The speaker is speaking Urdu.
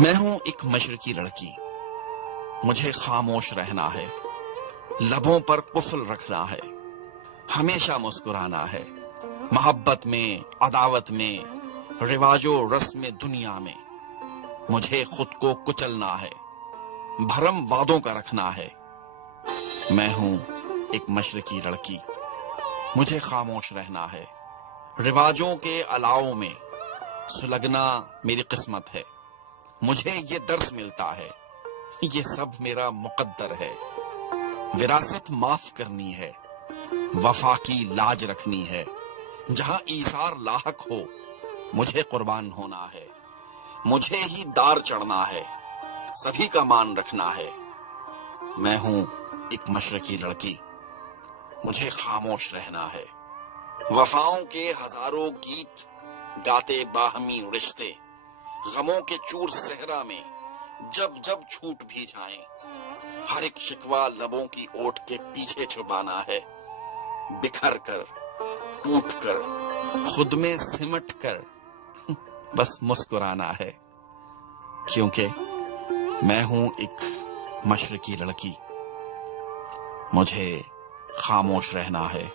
میں ہوں ایک مشرقی لڑکی، مجھے خاموش رہنا ہے، لبوں پر قفل رکھنا ہے، ہمیشہ مسکرانا ہے، محبت میں، عداوت میں، رواج و رسم دنیا میں مجھے خود کو کچلنا ہے، بھرم وعدوں کا رکھنا ہے۔ میں ہوں ایک مشرقی لڑکی، مجھے خاموش رہنا ہے، رواجوں کے الاؤ میں سلگنا میری قسمت ہے، مجھے یہ درس ملتا ہے، یہ سب میرا مقدر ہے۔ وراثت معاف کرنی ہے، وفا کی لاج رکھنی ہے، جہاں ایثار لاحق ہو مجھے قربان ہونا ہے، مجھے ہی دار چڑھنا ہے، سبھی کا مان رکھنا ہے۔ میں ہوں ایک مشرقی لڑکی، مجھے خاموش رہنا ہے، وفاؤں کے ہزاروں گیت گاتے باہمی رشتے، غموں کے چور صحرا میں جب جب چھوٹ بھی جائیں، ہر ایک شکوہ لبوں کی اوٹ کے پیچھے چھپانا ہے، بکھر کر، ٹوٹ کر، خود میں سمٹ کر بس مسکرانا ہے، کیونکہ میں ہوں ایک مشرقی لڑکی، مجھے خاموش رہنا ہے۔